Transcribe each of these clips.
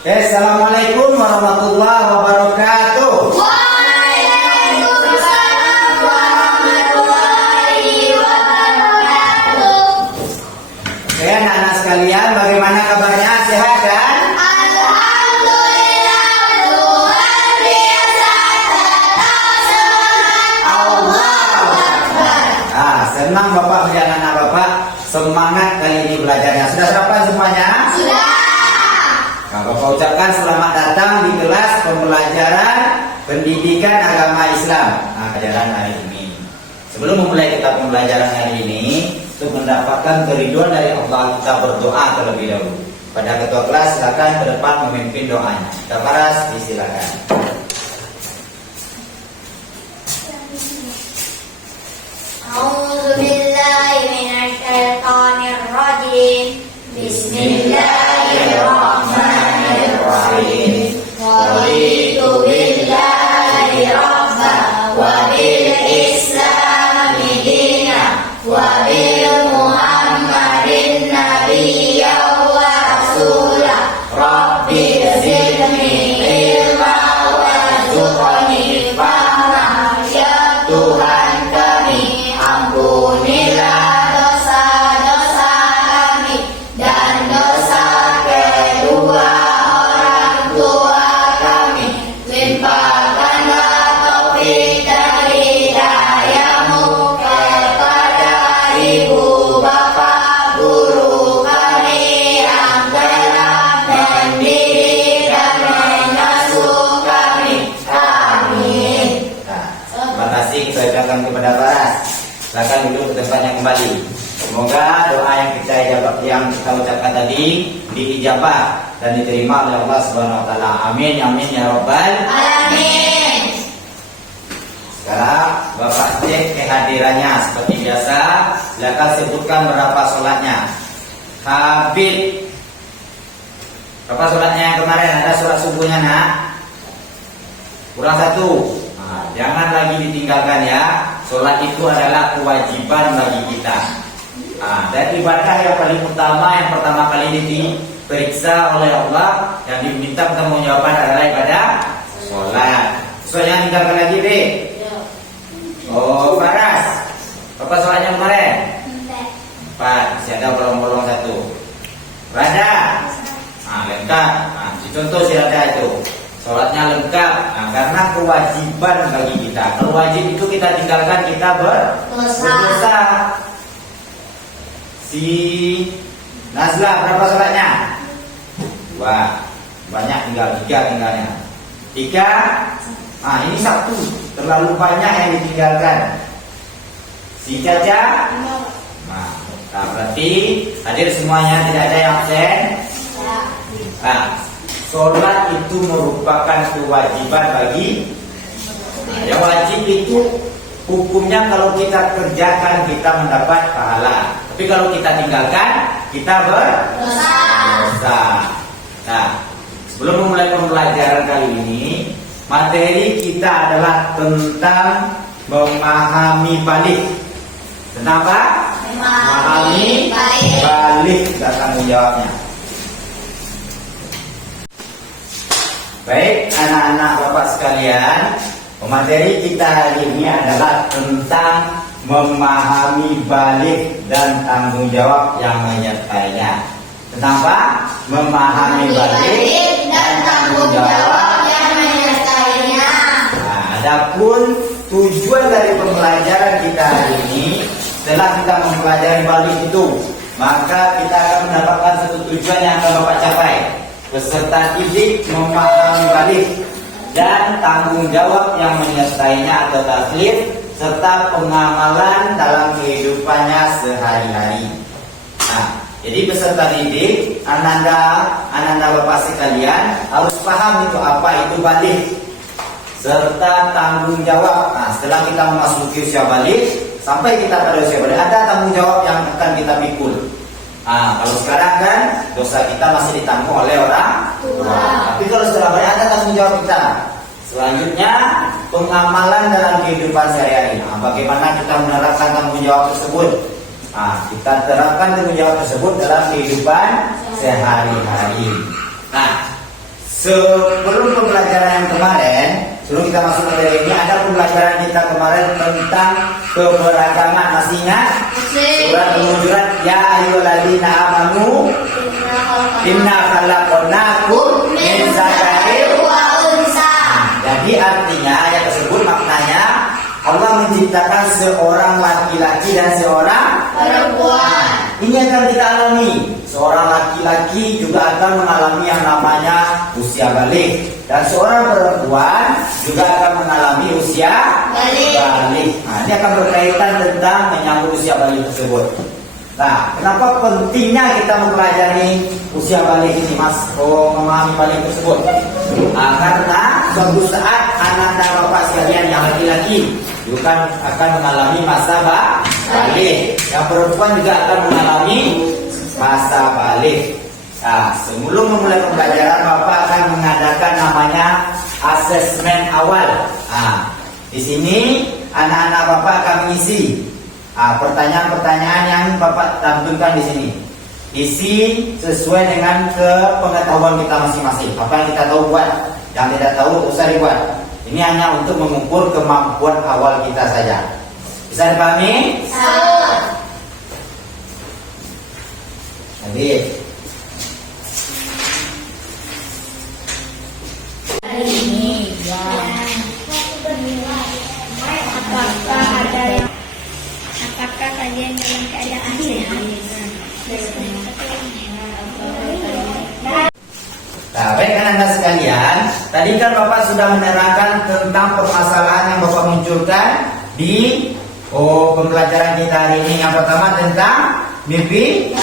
Assalamualaikum warahmatullahi wabarakatuh. Waalaikumsalam warahmatullahi wabarakatuh. Oke, anak-anak sekalian, bagaimana kabarnya? Sehat kan? Alhamdulillah, luar biasa, tetap semangat. Allahu Akbar. Senang Bapak melihat anak Bapak semangat kali ini belajarnya. Sudah sarapan semuanya? Sudah. Nah, Bapak ucapkan selamat datang di kelas pembelajaran pendidikan agama Islam. Pelajaran hari ini. Sebelum memulai kita pembelajaran hari ini, untuk mendapatkan keriduan dari Allah, kita berdoa terlebih dahulu. Pada ketua kelas silakan ke depan memimpin doanya. Kita paras, disilakan. A'udzu billahi minasy syaithanir rajim. Bismillahirrahmanirrahim. Raditu billahi rabba wa bil islami dina wa bil muhammadin nabiyya wa rasula. Rabbi zidni ilma warzuqni fahma. Ya Tuhan kami, ampunilah dosa-dosa kami dan dosa kedua orang tua kami. Limpahkanlah taufik dan hidayah-Mu kepada ibu bapak guru kami yang telah mendidik dan mengasuh kami. Amin. Terima kasih kita ucapkan kepada Paras. Silakan duduk ke tempatnya kembali. Semoga doa yang kita ucapkan tadi diijabah dan diterima oleh Allah Subhanahu wa taala. Amin amin ya rabbal Amin. Sekarang Bapak cek kehadirannya seperti biasa. Silakan sebutkan berapa sholatnya. Habib, berapa sholatnya yang kemarin? Ada sholat subuhnya nak? Kurang satu. Jangan lagi ditinggalkan ya. Sholat itu adalah kewajiban bagi kita. Dan ibadah yang paling utama, yang pertama kali diperiksa oleh Allah, yang diminta pertanggungjawaban adalah ibadah sholat. Soalnya tinggalkan lagi deh. Oh, Paras, berapa sholatnya kemarin? 4. Masih ada bolong-bolong satu. Rada, lengkap. Si contoh si Rada itu, sholatnya lengkap. Karena kewajiban bagi kita. Kalau wajib itu kita tinggalkan, kita berdosa. Si Nazla berapa sholatnya? 2. Banyak, tinggal 3 tinggalnya. 3. Ini 1. Terlalu banyak yang ditinggalkan. Si Caca? Berarti hadir semuanya, tidak ada yang absen. Sholat itu merupakan kewajiban bagi. Yang wajib itu hukumnya kalau kita kerjakan kita mendapat pahala. Tapi kalau kita tinggalkan kita berdosa. Sebelum memulai pembelajaran kali ini, materi kita adalah tentang memahami balik. Tentang apa? Memahami balik dan tanggung jawabnya. Baik, anak-anak Bapak sekalian, materi kita hari ini adalah tentang memahami balik dan tanggung jawab yang menyertainya. Tentang apa? Memahami balik dan tanggung jawab yang menyertainya. Adapun tujuan dari pembelajaran kita hari ini, setelah kita mempelajari balik itu, maka kita akan mendapatkan satu tujuan yang akan Bapak capai. Peserta didik memahami balik dan tanggung jawab yang menyertainya atau taklif, serta pengamalan dalam kehidupannya sehari-hari. Jadi peserta didik, ananda Bapak sekalian harus paham itu apa itu balik, serta tanggung jawab. Setelah kita memasuki usia balik, sampai kita pada usia balik, ada tanggung jawab yang akan kita pikul. Kalau sekarang kan dosa kita masih ditanggung oleh orang tua. Tapi kalau setelah balik ada tanggung jawab kita. Selanjutnya pengamalan dalam kehidupan sehari-hari. Bagaimana kita menerapkan tanggung jawab tersebut? Kita terapkan tanggung jawab tersebut dalam kehidupan sehari-hari. Sebelum pembelajaran yang kemarin, sebelum kita masuk materi ini, ada pembelajaran kita kemarin tentang keberagaman. Masih ingat? Surat Al-Hujurat, ya ayyuhalladzina amanu inna khalaqnakum min dzakarin wa unsa. Jadi artinya ayat tersebut maknanya Allah menciptakan seorang laki-laki dan seorang perempuan. Ini akan kita alami. Seorang laki-laki juga akan mengalami yang namanya usia balik, dan seorang perempuan juga akan mengalami usia balik. Nah, ini akan berkaitan tentang menyambut usia balik tersebut. Nah, kenapa pentingnya kita mempelajari usia balik ini, Mas? Memahami balik tersebut. Nah, karena suatu saat anak dan bapak sekalian yang laki-laki juga akan mengalami masa balik. Yang perempuan juga akan mengalami masa balik. Nah, sebelum memulai pembelajaran, Bapak akan mengadakan namanya asesmen awal. Nah, di sini anak-anak Bapak akan mengisi pertanyaan-pertanyaan yang Bapak tampilkan di sini. Isi sesuai dengan kepengetahuan kita masing-masing. Apa yang kita tahu buat, yang tidak tahu usah dibuat. Ini hanya untuk mengukur kemampuan awal kita saja. Bisa dipahami? Jadi Hari ini apakah kalian dalam keadaan sehat? Nah, baik anak-anak sekalian, tadi kan Bapak sudah menerangkan tentang permasalahan yang Bapak munculkan di pembelajaran kita hari ini. Yang pertama tentang mimpi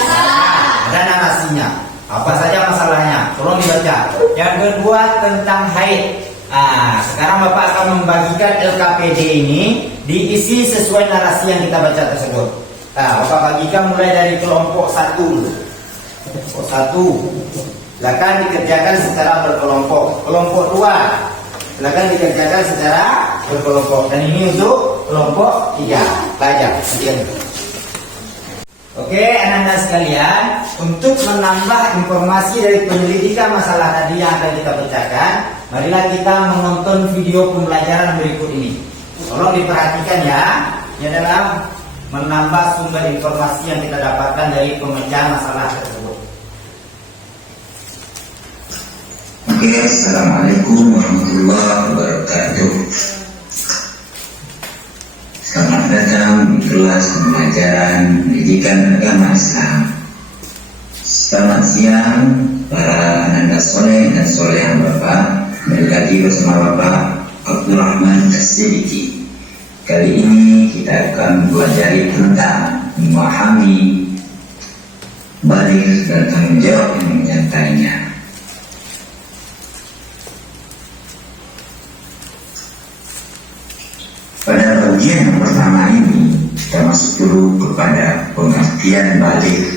dan narasinya. Apa saja masalahnya? Tolong dibaca. Yang kedua tentang haid. Nah, sekarang Bapak akan membagikan LKPD ini diisi sesuai narasi yang kita baca tersebut. Nah, Bapak bagikan mulai dari kelompok 1 dulu. Kelompok 1 silakan dikerjakan secara berkelompok. Kelompok 2 silakan dikerjakan secara berkelompok. Dan ini untuk kelompok 3. Belajar. Oke, anak-anak sekalian, untuk menambah informasi dari penyelidikan masalah tadi yang akan kita bacakan, marilah kita menonton video pembelajaran berikut ini. Tolong diperhatikan ya. Ini adalah menambah sumber informasi yang kita dapatkan dari pemecahan masalah tersebut. Oke, assalamualaikum warahmatullahi wabarakatuh. Selamat datang di kelas pembelajaran pendidikan agama Islam. Selamat siang para anak soleh dan solehan Bapak. Kembali lagi bersama Bapak Abdul Rahman As-Siddiqi. Kali ini kita akan belajar tentang memahami balik dan tanggung jawab yang menyertainya. Pada bagian yang pertama ini, kita masuk dulu kepada pengertian balik.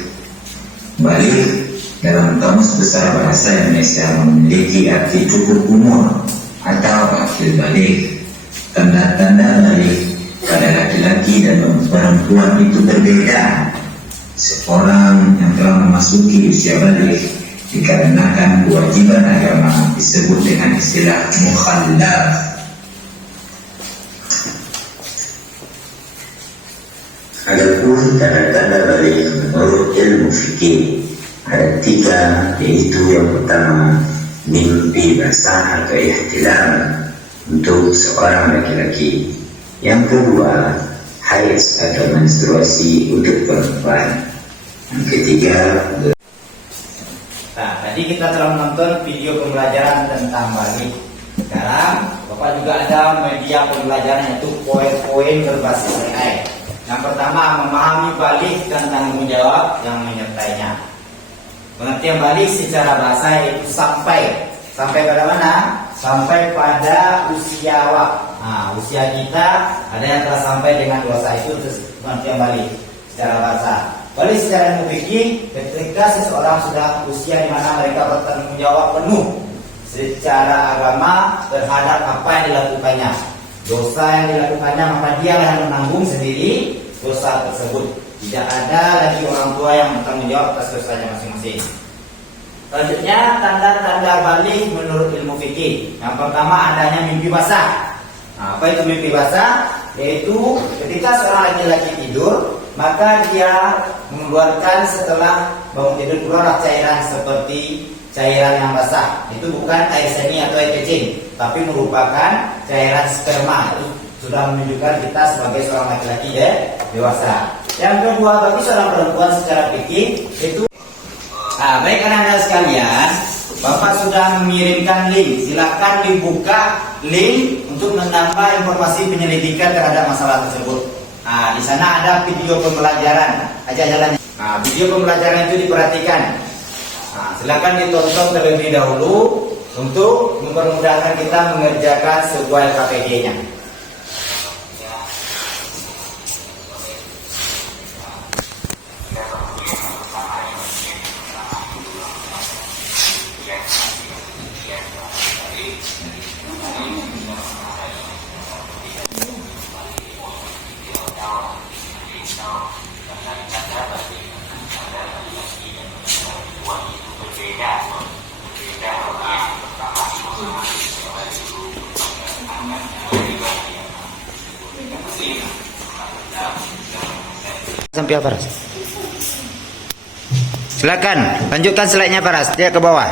Balik dalam Kamus Besar Bahasa Indonesia memiliki arti cukup umur atau akhir balik. Tanda-tanda balik pada laki-laki dan perempuan itu berbeda. Seorang yang telah memasuki usia balik dikarenakan kewajiban agama disebut dengan istilah mukhallaf. Adapun tanda-tanda balik menurut ilmu fikih ada 3, yaitu yang pertama mimpi basah atau ihtilam untuk seorang laki-laki, yang kedua haid atau menstruasi untuk perempuan, yang ketiga. Nah, tadi kita telah menonton video pembelajaran tentang balik. Sekarang Bapak juga ada media pembelajaran, yaitu poin-poin berbasis AI. Yang pertama, memahami balik dan tanggung jawab yang menyertainya. Pengertian balik secara bahasa yaitu sampai pada mana? Sampai pada usia Nah, usia kita ada yang telah sampai dengan dewasa, itu pengertian balik secara bahasa. Balik secara fikih ketika seseorang sudah usia di mana mereka bertanggung jawab penuh secara agama terhadap apa yang dilakukannya. Dosa yang dilakukannya maka dia yang menanggung sendiri dosa tersebut. Tidak ada lagi orang tua yang bertanggung jawab atas dosanya masing-masing. Selanjutnya tanda-tanda balik menurut ilmu fikih. Yang pertama adanya mimpi basah. Nah, apa itu mimpi basah? Yaitu ketika seorang laki-laki tidur, maka dia mengeluarkan setelah bangun tidur keluar cairan seperti cairan yang basah. Itu bukan air seni atau air kencing, tapi merupakan cairan sperma. Itu sudah menunjukkan kita sebagai seorang laki-laki dewasa. Yang kedua, bagi seorang perempuan secara fikih itu baik anak-anak sekalian, Bapak sudah mengirimkan link. Silakan dibuka link untuk menambah informasi penyelidikan terhadap masalah tersebut. Di sana ada video pembelajaran. Jalannya. Video pembelajaran itu diperhatikan. Silakan ditonton terlebih dahulu untuk mempermudahkan kita mengerjakan sebuah LKPD-nya. Sampai apa, Ras? Silakan lanjutkan slide-nya, Paras. Dia ke bawah.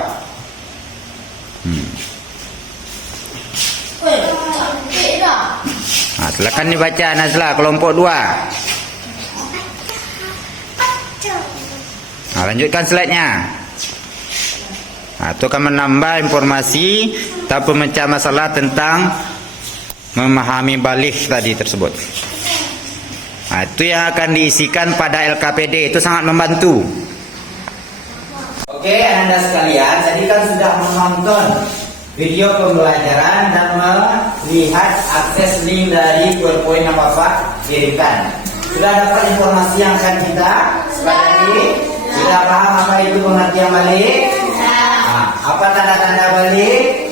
Silakan dibaca Nazla kelompok 2. Lanjutkan slide-nya. Itu akan menambah informasi atau pemecah masalah tentang memahami balik tadi tersebut. Itu yang akan diisikan pada LKPD. Itu sangat membantu. Oke, Anda sekalian, tadi kan sudah menonton video pembelajaran dan melihat akses link dari PowerPoint yang Bapak kirimkan. Sudah dapat informasi yang akan kita sepakati? Sudah paham apa itu pengertian balik? Apa tanda-tanda balik?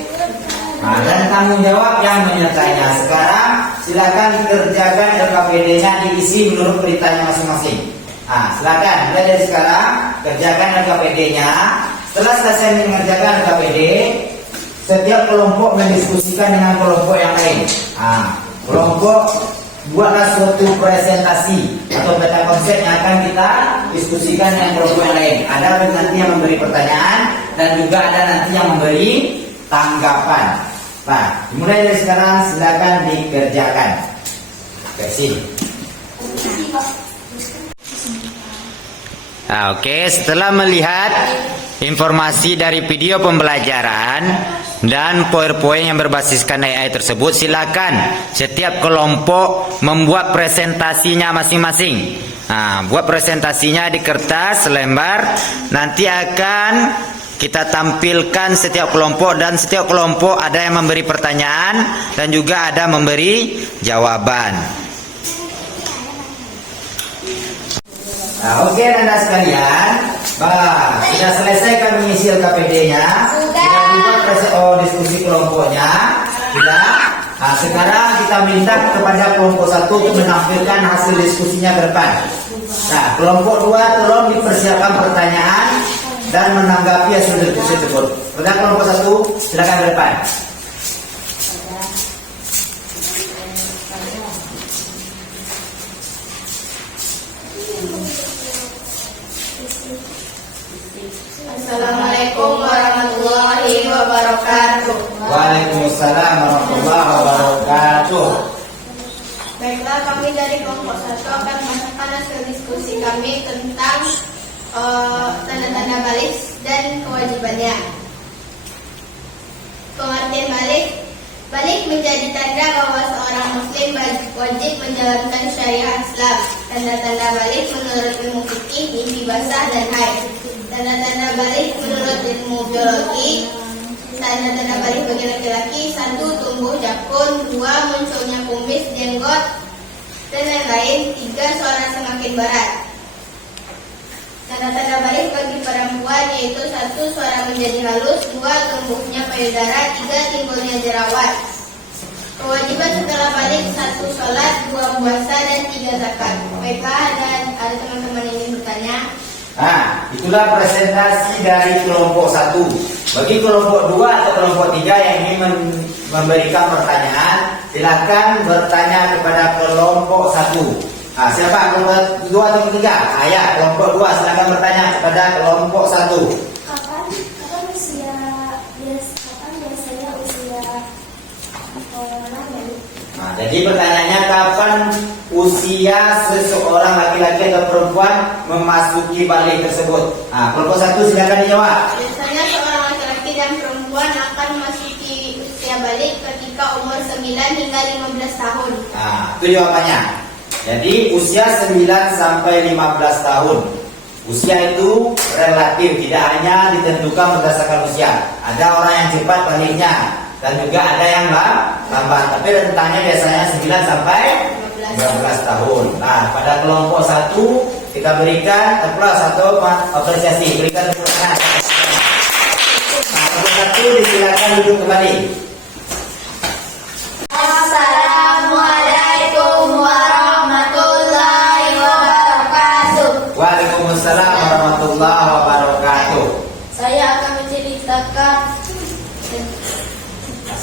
Dan tanggung jawab yang menyertainya. Sekarang silakan kerjakan LKPD-nya, diisi menurut beritanya masing-masing. Silakan mulai dari sekarang kerjakan LKPD-nya. Setelah selesai mengerjakan LKPD, setiap kelompok mendiskusikan dengan kelompok yang lain. Kelompok buatlah suatu presentasi atau data konsep yang akan kita diskusikan dengan kelompok yang lain. Ada nanti yang memberi pertanyaan dan juga ada nanti yang memberi tanggapan. Dimulai dari sekarang, silakan dikerjakan. Sini. Oke, setelah melihat informasi dari video pembelajaran dan PowerPoint yang berbasiskan AI tersebut, silakan setiap kelompok membuat presentasinya masing-masing. Buat presentasinya di kertas selembar, nanti akan kita tampilkan setiap kelompok, dan setiap kelompok ada yang memberi pertanyaan dan juga ada memberi jawaban. Oke, Anda sekalian, sudah selesai kami mengisi LKPD-nya. Sudah dibuat diskusi kelompoknya. Sudah. Sekarang kita minta kepada kelompok 1 untuk menampilkan hasil diskusinya ke depan. Kelompok 2 tolong dipersiapkan pertanyaan dan menanggapi hasil diskusi tersebut. Pada kelompok 1, silakan ke depan. Assalamualaikum warahmatullahi wabarakatuh. Waalaikumsalam warahmatullahi wabarakatuh. Baiklah, kami dari kelompok 1 akan membacakan hasil diskusi kami tentang tanda-tanda balik dan kewajibannya. Pengertian balik. Balik menjadi tanda bahwa seorang muslim wajib menjalankan syariat Islam. Tanda-tanda balik menurut ilmu fikih, mimpi basah dan haid. Tanda-tanda balik menurut ilmu biologi. Tanda-tanda balik bagi laki-laki: 1. Tumbuh jakun, 2. Munculnya kumis, jenggot, dan lain-lain. 3. Suara semakin berat. Tanda-tanda balik bagi perempuan yaitu: 1. Suara menjadi halus, 2. Tumbuhnya payudara, 3. Timbulnya jerawat. Kewajiban setelah balik: 1. Sholat, 2. Puasa, dan 3. Zakat. Baiklah, ada teman-teman yang ingin bertanya. itulah presentasi dari kelompok 1. Bagi kelompok 2 atau kelompok 3 yang ingin memberikan pertanyaan, silakan bertanya kepada kelompok 1. Siapa kelompok 2 atau 3? Ya, kelompok 2 silakan bertanya kepada kelompok 1. Kapan biasanya usia orang balik? Jadi pertanyaannya, kapan usia seseorang laki-laki atau perempuan memasuki balik tersebut? Kelompok 1 silakan dijawab. Biasanya seorang laki-laki dan perempuan akan memasuki usia balik ketika umur 9 hingga 15 tahun. Itu jawabannya. Jadi usia 9 sampai 15 tahun. Usia itu relatif, tidak hanya ditentukan berdasarkan usia. Ada orang yang cepat baliknya dan juga ada yang lambat. Tapi rentangnya biasanya 9 sampai 15 tahun. Pada kelompok 1 kita berikan aplaus atau apresiasi, berikan tepuk tangan. Kelompok 1 disilakan duduk kembali. Assalamualaikum warahmatullahi wabarakatuh. Waalaikumsalam warahmatullahi wabarakatuh. Saya akan menceritakan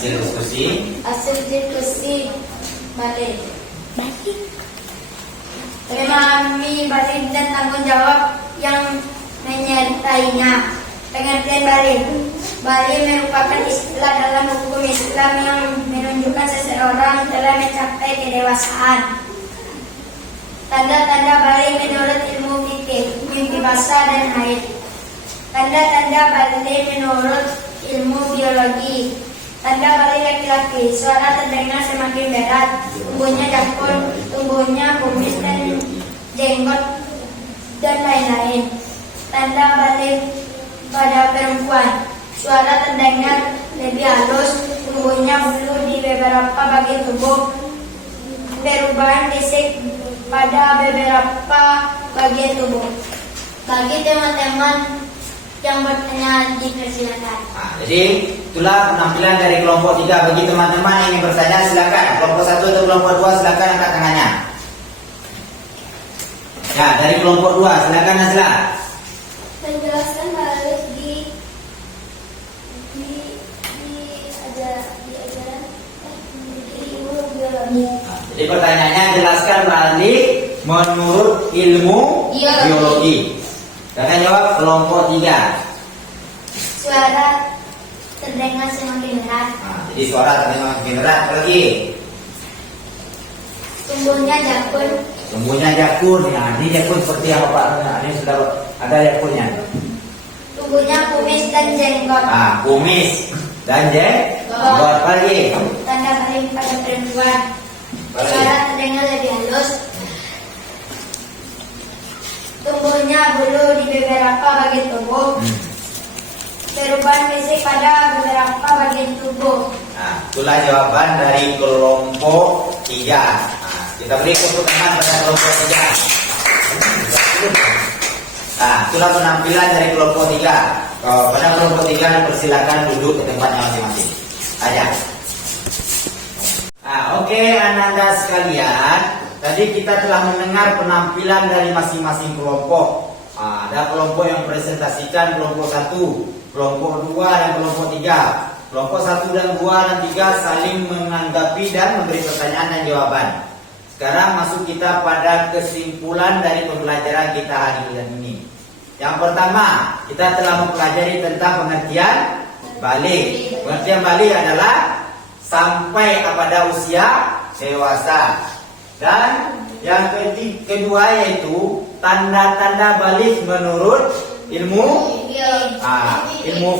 Hasil diskusi balik. Memahami balik dan tanggung jawab yang menyertainya. Pengertian balik. Balik merupakan istilah dalam hukum Islam yang menunjukkan seseorang telah mencapai kedewasaan. Tanda-tanda balik menurut ilmu fikih, mimpi basah dan haid. Tanda-tanda balik menurut ilmu biologi. Tanda balik laki-laki, suara terdengar semakin berat, tubuhnya jangkul, tubuhnya kumis dan jenggot dan lain-lain. Tanda balik pada perempuan, suara terdengar lebih halus, tubuhnya bulu di beberapa bagian tubuh, perubahan fisik pada beberapa bagian tubuh. Bagi teman-teman yang bertanya dipersilakan. Jadi itulah penampilan dari kelompok 3. Bagi teman-teman yang ingin bertanya silakan. Kelompok 1 atau kelompok 2 silakan angkat tangannya. Ya, dari kelompok 2 silakan Nazla. Menjelaskan balik di ilmu biologi. Jadi pertanyaannya, jelaskan balik menurut ilmu biologi. Silakan jawab kelompok 3. Suara terdengar semakin berat. Jadi suara terdengar semakin berat. Apa lagi? Tubuhnya jangkul. Tumbuhnya jakun. Ini jakun seperti apa Pak? Ini sudah ada jakunnya. Tubuhnya kumis dan jenggot. Kumis dan jenggot. Apa lagi? Tanda balik pada perempuan. Suara terdengar lebih halus. Tumbuhnya bulu di beberapa bagian tubuh. Perubahan fisik pada beberapa bagian tubuh. Itulah jawaban dari kelompok 3. Kita beri tepuk tangan pada kelompok 3. Itulah penampilan dari kelompok 3. Pada kelompok 3 dipersilakan duduk ke tempatnya masing-masing. Aja. Oke, anak-anak sekalian, tadi kita telah mendengar penampilan dari masing-masing kelompok. Ada kelompok yang presentasikan kelompok 1, kelompok 2 dan kelompok 3. Kelompok 1 dan 2 dan 3 saling menanggapi dan memberi pertanyaan dan jawaban. Sekarang masuk kita pada kesimpulan dari pembelajaran kita hari ini. Yang pertama, kita telah mempelajari tentang pengertian balik. Pengertian balik adalah sampai pada usia dewasa. Dan yang kedua yaitu tanda-tanda balik menurut ilmu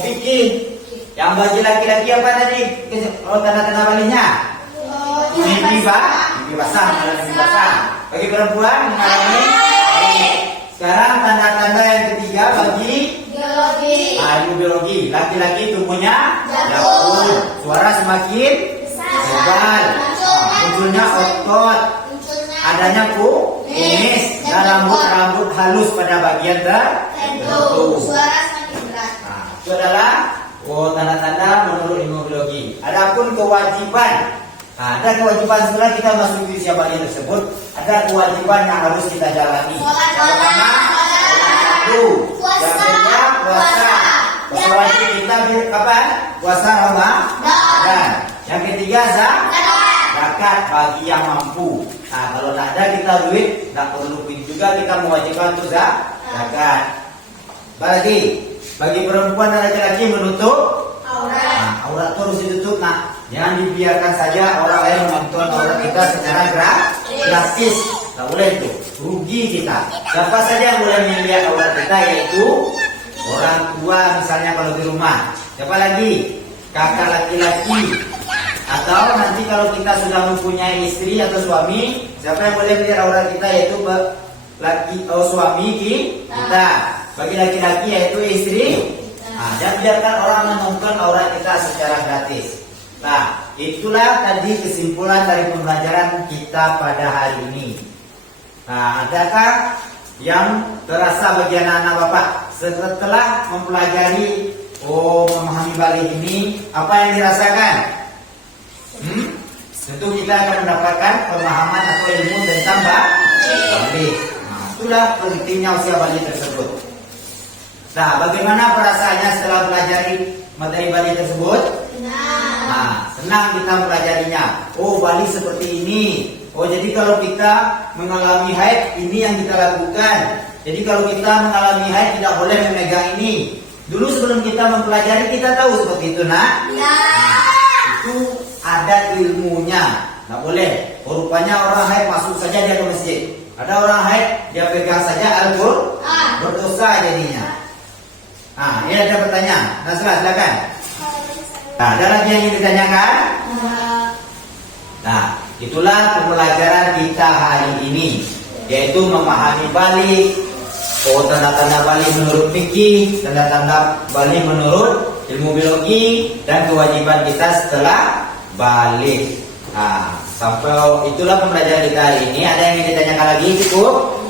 fikih. Yang bagi laki-laki apa tadi? Tanda-tanda baliknya? Mimpi basah. Bagi perempuan mengalami haid. Sekarang tanda-tanda yang ketiga bagi ilmu biologi. Laki-laki tubuhnya jangkul, suara semakin tebal, munculnya otot, adanya kumis dan rambut halus pada bagian tertentu. Suara semakin berat. Itu adalah tanda-tanda menurut ilmu biologi. Adapun kewajiban, ada kewajiban setelah kita masuk di usia balik tersebut, ada kewajiban yang harus kita jalani. Yang pertama, Puasa. Yang kedua puasa. Puasa wajib kita kapan? Puasa Ramadan. Yang ketiga zakat bagi yang mampu. Nah, kalau tidak ada kita duit, tidak perlu juga kita mewajibkan untuk zakat. Apalagi bagi perempuan dan laki-laki menutup Aurat. aurat terus ditutup. Nah, jangan dibiarkan saja orang lain menonton aurat kita secara gratis. Tak boleh itu, rugi kita. Siapa saja yang boleh melihat aurat kita, yaitu orang tua misalnya kalau di rumah. Siapa lagi? Kakak laki-laki. Atau nanti kalau kita sudah mempunyai istri atau suami, siapa yang boleh melihat aurat kita, yaitu suami kita. Bagi laki-laki yaitu istri. Nah, jangan biarkan orang menonton aurat kita secara gratis. Nah, itulah tadi kesimpulan dari pembelajaran kita pada hari ini. Nah, adakah yang terasa bagi anak-anak Bapak setelah mempelajari memahami balik ini, apa yang dirasakan? Tentu kita akan mendapatkan pemahaman atau ilmu tentang balik. Nah, itulah pentingnya usia balik tersebut. Nah, bagaimana perasaannya setelah pelajari materi balik tersebut? Nah, senang kita mempelajarinya. Oh, balik seperti ini. Oh, jadi kalau kita mengalami haid, ini yang kita lakukan. Jadi kalau kita mengalami haid, tidak boleh memegang ini. Dulu sebelum kita mempelajari, kita tahu seperti itu, nak? Itu ada ilmunya. Nggak boleh. Oh, rupanya orang haid masuk saja dia ke masjid. Ada orang haid, dia pegang saja Al-Quran, berdosa jadinya. Nah, ini ada pertanyaan. Nasrah, silakan. Nah, ada lagi yang ingin ditanyakan? Nah, itulah pembelajaran kita hari ini, yaitu memahami balik, tanda-tanda balik menurut fikih, tanda-tanda balik menurut ilmu biologi, dan kewajiban kita setelah balik. Nah, sampai itulah pembelajaran kita hari ini. Ada yang ingin ditanyakan lagi? Cukup?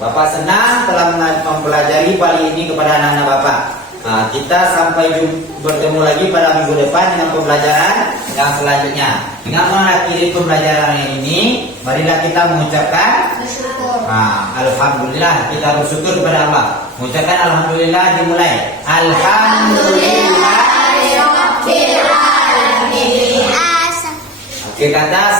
Bapak senang telah mempelajari balik ini kepada anak-anak Bapak. Nah, kita sampai bertemu lagi pada minggu depan dengan pembelajaran yang selanjutnya. Dengan mengakhiri pembelajaran ini, marilah kita mengucapkan Alhamdulillah. Kita bersyukur kepada Allah. Mengucapkan Alhamdulillah dimulai. Alhamdulillah. Oke, kata